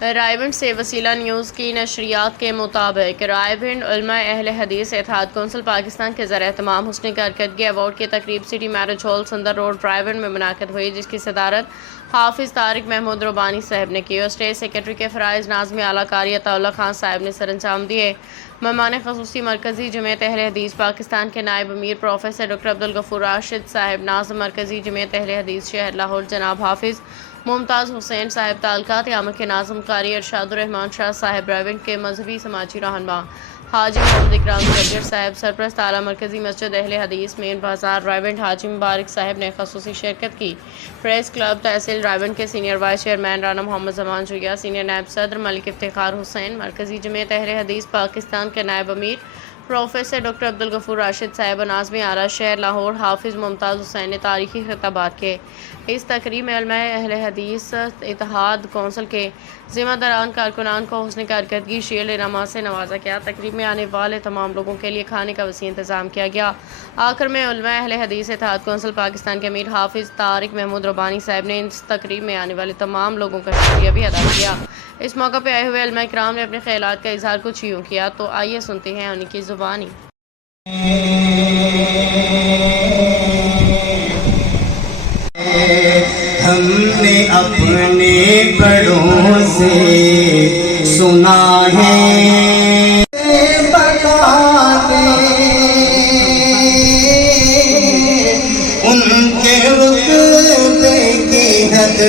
رائے سے وسیلہ نیوز کی نشریات کے مطابق رائے علماء اہل حدیث اتحاد کونسل پاکستان کے زیر اہتمام حسن کارکردگی ایوارڈ کی تقریب سٹی میرج ہال سندر روڈ رائے میں منعقد ہوئی، جس کی صدارت حافظ طارق محمود ربانی صاحب نے کی اور اسٹیٹ سیکرٹری کے فرائض ناظم اعلیٰ قاری عطا اللہ خان صاحب نے سر انجام دیے۔ مہمان خصوصی مرکزی جمعیت اہل حدیث پاکستان کے نائب امیر پروفیسر ڈاکٹر عبدالغفور راشد صاحب، ناظم مرکزی جمعیت اہل حدیث شہر لاہور جناب حافظ ممتاز حسین صاحب، تعلقات عامہ کے ناظم قاری ارشاد الرحمان شاہ صاحب، رائے کے مذہبی سماجی رہنما حاجی محمد اکرام زرگر صاحب، سرپرست اعلیٰ مرکزی مسجد اہل حدیث مین بازار رائے حاجی مبارک صاحب نے خصوصی شرکت کی۔ پریس کلب تحصیل رائے کے senior vice chairman Rana Muhammad Zaman جویا، سینئر نائب صدر ملک افتخار حسین، مرکزی جمعیت اہل حدیث پاکستان کے نائب امیر پروفیسر ڈاکٹر عبدالغفور راشد صاحب، ناظم اعلیٰ شہر لاہور حافظ ممتاز حسین نے تاریخی خطابات کیے۔ اس تقریب میں علماء اہل حدیث اتحاد کونسل کے ذمہ داران کارکنان کو حسن کارکردگی شیل انعامات سے نوازا گیا۔ تقریب میں آنے والے تمام لوگوں کے لیے کھانے کا وسیع انتظام کیا گیا۔ آخر میں علماء اہل حدیث اتحاد کونسل پاکستان کے امیر حافظ طارق محمود ربانی صاحب نے اس تقریب میں آنے والے تمام لوگوں کا شکریہ بھی ادا کیا۔ اس موقع پہ آئے ہوئے علماء کرام نے اپنے خیالات کا اظہار کچھ یوں کیا، تو آئیے سنتے ہیں ان کی زبانی۔ ہم نے اپنے بڑوں سے سنا ہے بتاتے ان کے رتبے کی حد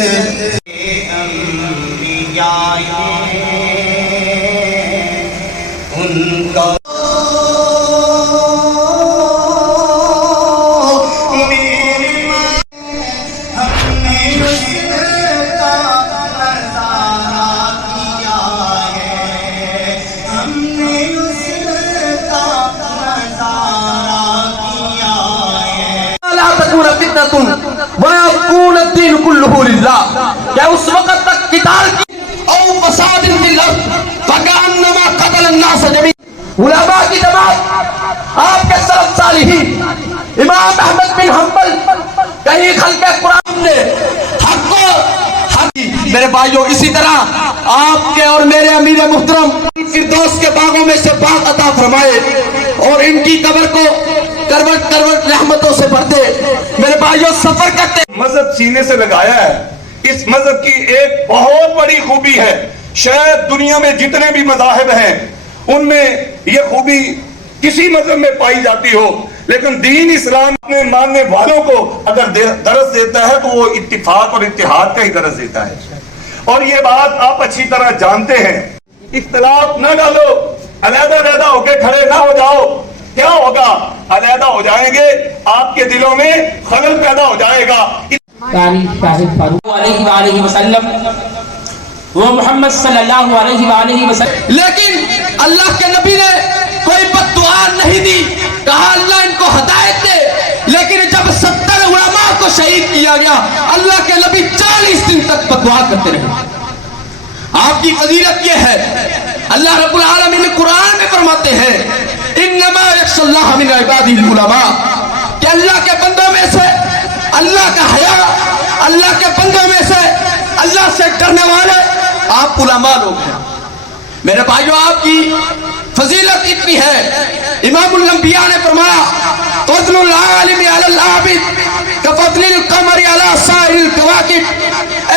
انبیاء ان کا وَيَكُونَ الدِّينُ كُلُّهُ لِلَّهِ کہ اس وقت تک قتال کی او فساد فی الارض فکأنما قتل الناس جميعا۔ علماء کی جماعت، آپ کے سلف صالحین، امام احمد بن حنبل، کہیں خلق قرآن نے حق کو میرے بھائیوں، اسی طرح آپ کے اور میرے امیر محترم فردوس کے باغوں میں سے باغ عطا فرمائے اور ان کی قبر کو کروٹ کروٹ رحمتوں سے بھر دے۔ میرے بھائیوں، سفر کرتے مذہب سینے سے لگایا ہے۔ اس مذہب کی ایک بہت بڑی خوبی ہے، شاید دنیا میں جتنے بھی مذاہب ہیں ان میں یہ خوبی کسی مذہب میں پائی جاتی ہو، لیکن دین اسلام میں ماننے والوں کو اگر درس دیتا ہے تو وہ اتفاق اور اتحاد کا ہی درس دیتا ہے۔ اور یہ بات آپ اچھی طرح جانتے ہیں، اختلاف نہ ڈالو، علیحدہ علیحدہ ہو کے کھڑے نہ ہو جاؤ۔ کیا ہوگا؟ علیحدہ ہو جائیں گے، آپ کے دلوں میں خلل پیدا ہو جائے گا۔ قاری شاہد فاروق علیہ وآلہ وسلم وہ محمد صلی اللہ علیہ وآلہ وسلم، لیکن اللہ کے نبی نے کوئی بد دعا نہیں دی، کہا اللہ ان کو ہدایت دے، لیکن جب 70 علماء کو شہید کیا گیا، اللہ کے نبی 40 دن تک بد دعا کرتے رہے۔ آپ کی فضیلت یہ ہے، اللہ رب العالمین قرآن میں فرماتے ہیں انما یخشی اللہ من عبادہ العلماء، کہ اللہ کے بندوں میں سے اللہ کا حیا، اللہ کے بندوں میں سے اللہ سے ڈرنے والے آپ علماء لوگ ہیں۔ میرے بھائیوں، آپ کی فضیلت اتنی ہے، امام الانبیاء نے فرمایا فضل العالم علی العابد کفضل القمر علی سائر الکواکب۔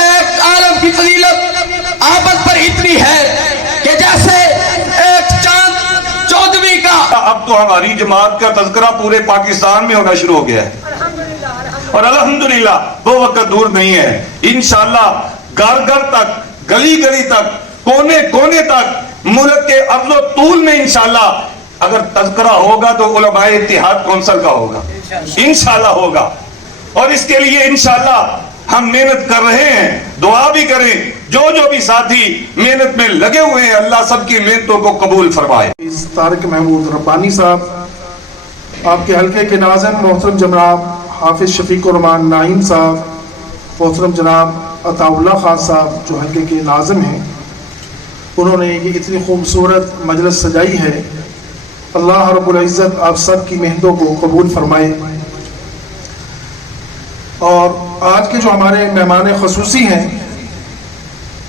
ایک عالم کی فضیلت عابد پر اتنی ہے کہ جیسے ایک چاند 14ویں کا۔ اب تو ہماری جماعت کا تذکرہ پورے پاکستان میں ہونا شروع ہو گیا ہے، اور الحمدللہ وہ وقت دور نہیں ہے۔ انشاءاللہ گھر گھر تک، گلی گلی تک، کونے کونے تک، ملک کے عرض و طول میں انشاءاللہ اگر تذکرہ ہوگا تو علماء اتحاد کونسل کا ہوگا، انشاءاللہ ہوگا۔ اور اس کے لیے انشاءاللہ ہم محنت کر رہے ہیں، دعا بھی کریں۔ جو بھی ساتھی محنت میں لگے ہوئے ہیں، اللہ سب کی محنتوں کو قبول فرمائے۔ طارق محمود ربانی صاحب، آپ کے حلقے کے ناظم محترم جناب حافظ شفیق الرحمان نعیم صاحب، محترم جناب عطا اللہ خان صاحب جو حلقے کے ناظم ہیں، انہوں نے یہ اتنی خوبصورت مجلس سجائی ہے۔ اللہ رب العزت آپ سب کی محنتوں کو قبول فرمائے۔ اور آج کے جو ہمارے مہمان خصوصی ہیں